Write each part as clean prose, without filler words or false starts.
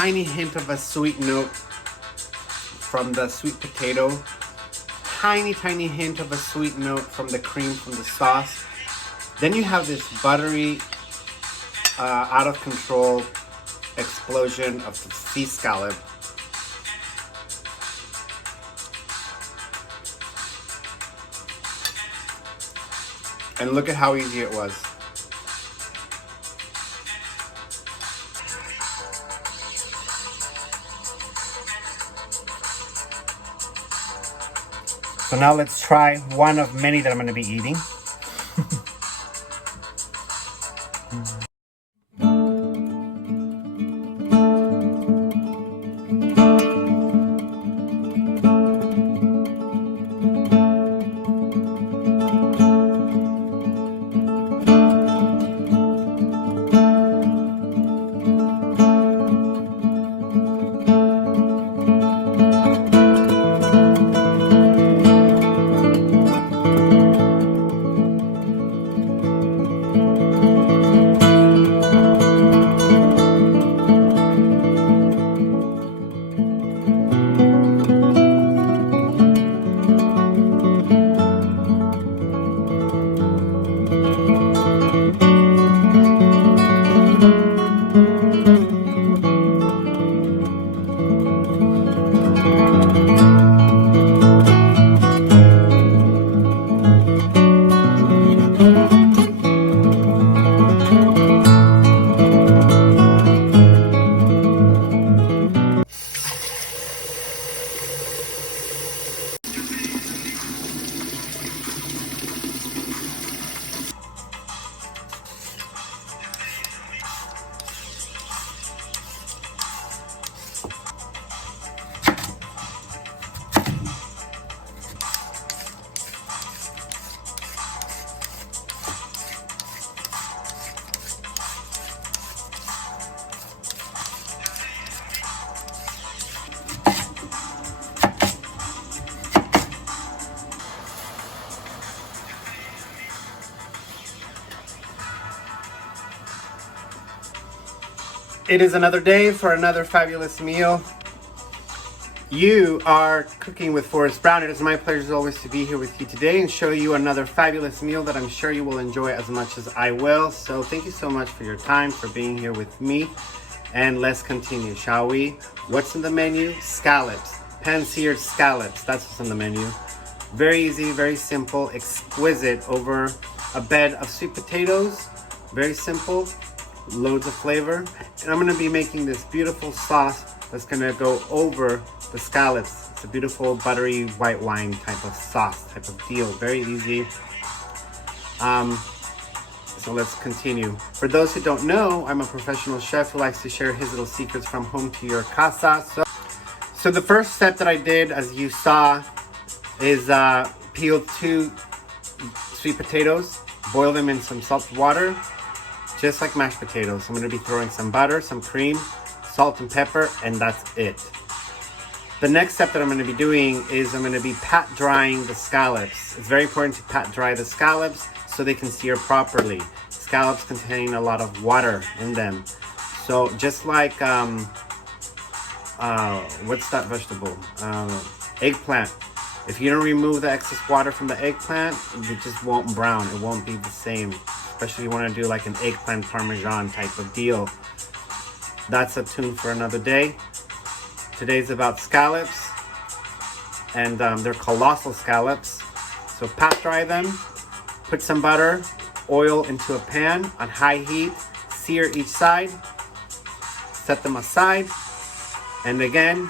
tiny hint of a sweet note from the sweet potato. Tiny hint of a sweet note from the cream, from the sauce. Then you have this buttery, out of control explosion of the sea scallop. And look at how easy it was. So now let's try one of many that I'm going to be eating. It is another day for another fabulous meal. You are cooking with Forrest Brown. It is my pleasure as always to be here with you today and show you another fabulous meal that I'm sure you will enjoy as much as I will. So thank you so much for your time, for being here with me. And let's continue, shall we? What's in the menu? Scallops, pan-seared scallops. That's what's on the menu. Very easy, very simple, exquisite over a bed of sweet potatoes. Very simple. Loads of flavor, and I'm going to be making this beautiful sauce that's going to go over the scallops. It's a beautiful buttery white wine type of sauce, type of deal. Very easy. So let's continue. For those who don't know, I'm a professional chef who likes to share his little secrets from home to your casa. So the first step that I did, as you saw, is peel 2 sweet potatoes, boil them in some salt water, just like mashed potatoes. I'm going to be throwing some butter, some cream, salt and pepper, and that's it. The next step that I'm going to be doing is I'm going to be pat drying the scallops. It's very important to pat dry the scallops so they can sear properly. Scallops contain a lot of water in them. So just like, what's that vegetable? Eggplant. If you don't remove the excess water from the eggplant, it just won't brown. It won't be the same. Especially if you want to do like an eggplant parmesan type of deal. That's a tune for another day. Today's about scallops, and they're colossal scallops. So pat dry them, put some butter, oil into a pan on high heat, sear each side, set them aside, and again,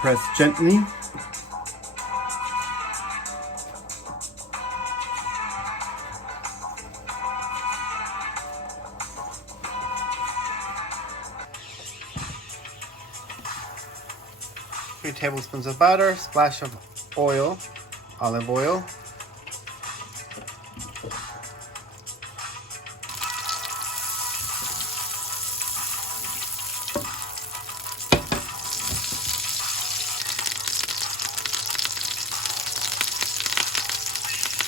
press gently. Three tablespoons of butter, splash of oil, olive oil,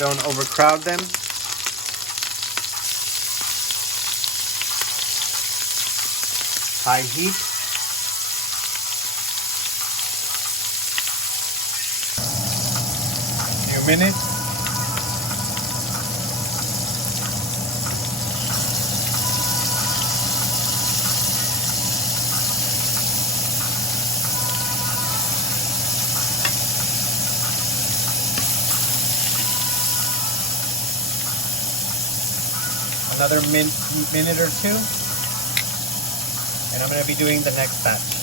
Don't overcrowd them. High heat. A few minutes. Another minute or two, and I'm going to be doing the next batch.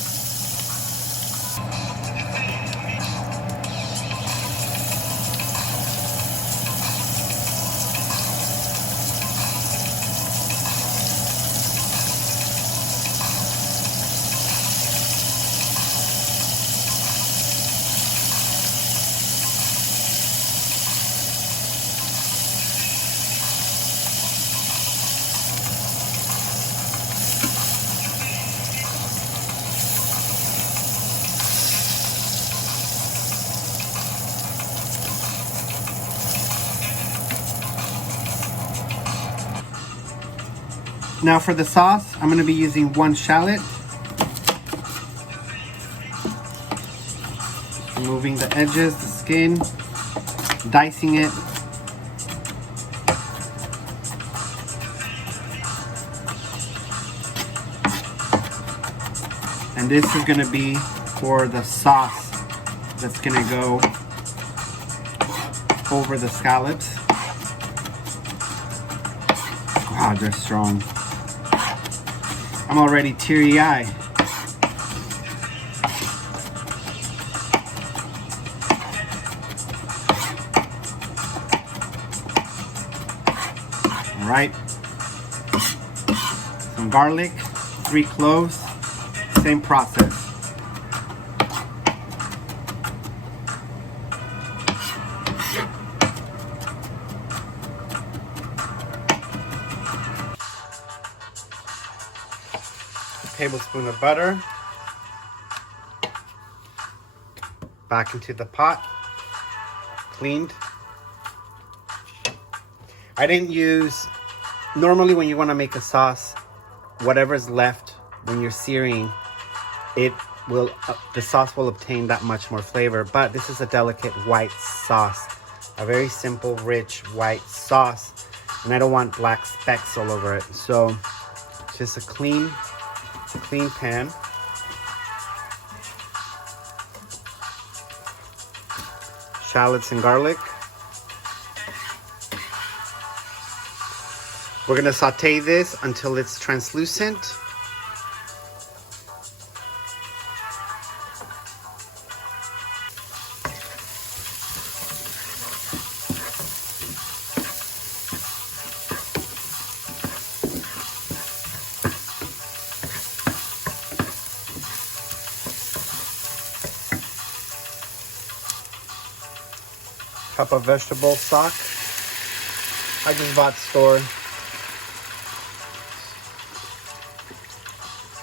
Now for the sauce, I'm going to be using 1 shallot. Removing the edges, the skin, dicing it. And this is going to be for the sauce that's going to go over the scallops. Wow, they're strong. I'm already teary-eyed. All right. Some garlic, 3 cloves, same process. Tablespoon of butter. Back into the pot. Cleaned. I didn't use, normally when you want to make a sauce, whatever's left when you're searing, it will, the sauce will obtain that much more flavor. But this is a delicate white sauce. A very simple, rich white sauce. And I don't want black specks all over it. So just a clean pan. Shallots and garlic. We're going to saute this until it's translucent. Cup of vegetable stock. I just bought store.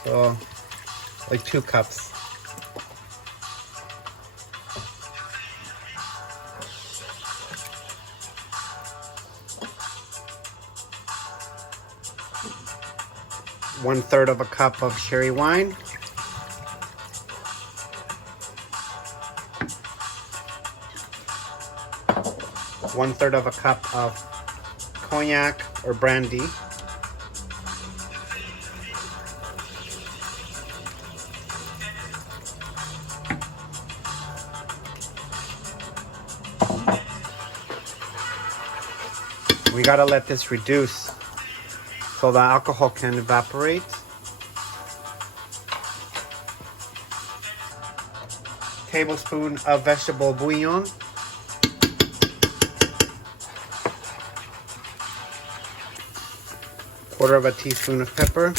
So, like 2 cups. One-third of a cup of sherry wine. One-third of a cup of cognac or brandy. We gotta let this reduce so the alcohol can evaporate. Tablespoon of vegetable bouillon. Quarter of a teaspoon of pepper.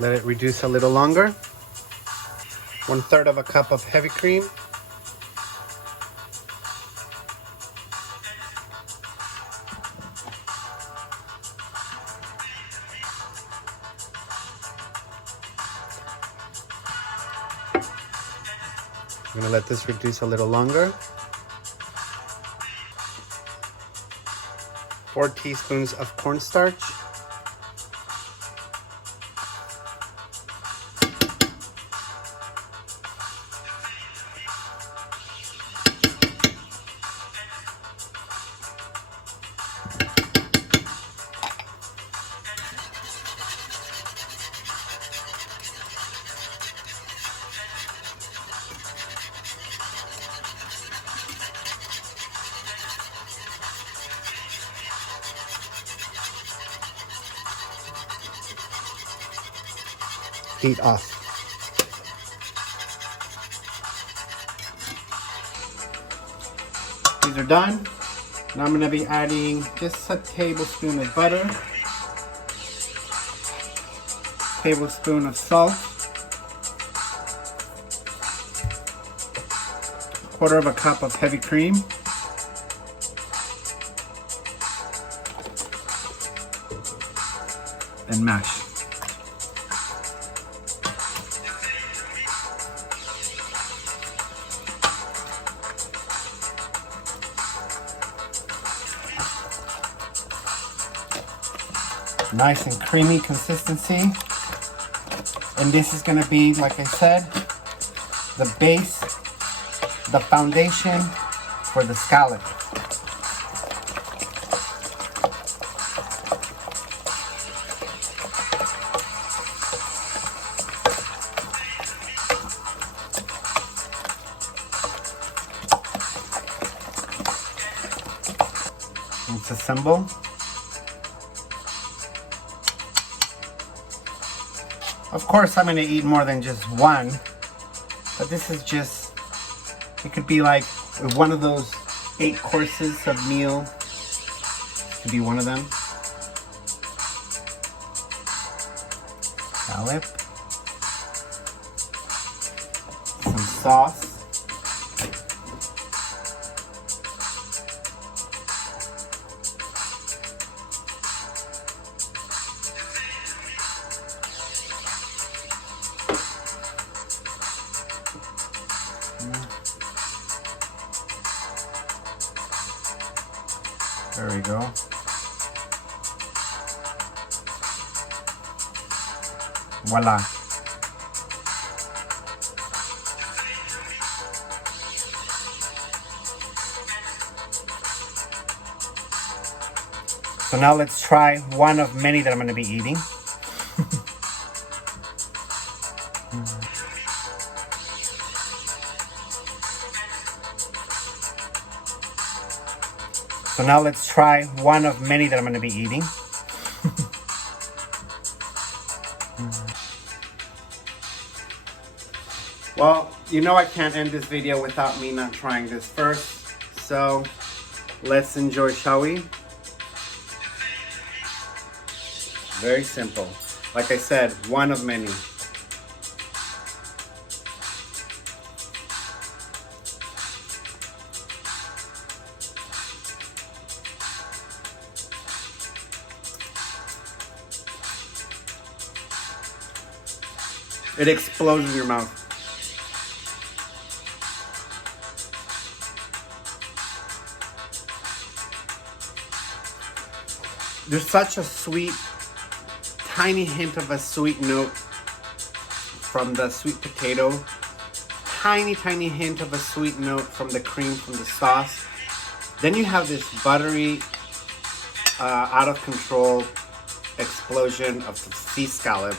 Let it reduce a little longer. 1/3 of a cup of heavy cream. gonna let this reduce a little longer. 4 teaspoons of cornstarch. Heat off. These are done. Now I'm going to be adding just a tablespoon of butter, tablespoon of salt, quarter of a cup of heavy cream, and mash. Nice and creamy consistency. And this is going to be, like I said, the base, the foundation for the scallop. Let's assemble. Of course, I'm going to eat more than just one, but this is just, it could be like one of those 8 courses of meal. This could be one of them. Scallop. Some sauce. There we go. Voila. So now let's try one of many that I'm going to be eating. So now let's try one of many that I'm going to be eating. Well, you know I can't end this video without me not trying this first. So let's enjoy, shall we? Very simple. Like I said, one of many. It explodes in your mouth. There's such a sweet, tiny hint of a sweet note from the sweet potato. Tiny, tiny hint of a sweet note from the cream, from the sauce. Then you have this buttery, out of control explosion of the sea scallop.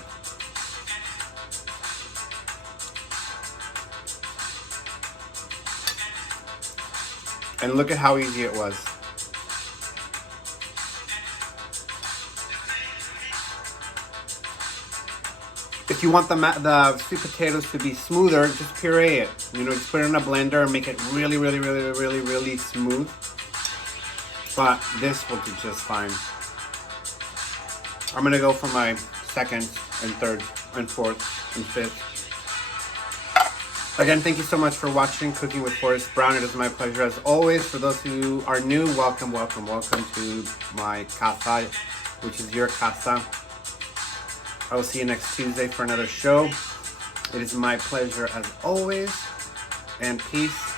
And look at how easy it was. If you want the sweet potatoes to be smoother, just puree it. You know, just put it in a blender and make it really, really, really, really, really smooth. But this will do just fine. I'm gonna go for my second and third and fourth and fifth. Again, thank you so much for watching Cooking with Forrest Brown. It is my pleasure as always. For those who are new, welcome, welcome, welcome to my casa, which is your casa. I will see you next Tuesday for another show. It is my pleasure as always. and peace.